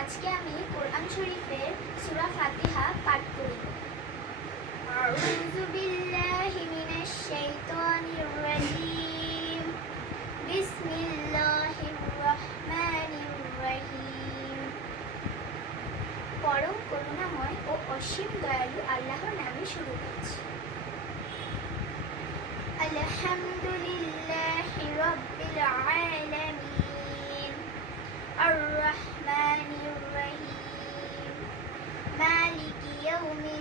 আজকে আমি কোরআন শরীফের সূরা ফাতিহা পাঠ করি। আউযু বিল্লাহি মিনাশ শাইতানির রাজীম। বিসমিল্লাহির রহমানির রহিম। পরম করুণাময় ও অসীম দয়ালু আল্লাহর নামে শুরু করছি। আলহামদুলিল্লাহি তুমি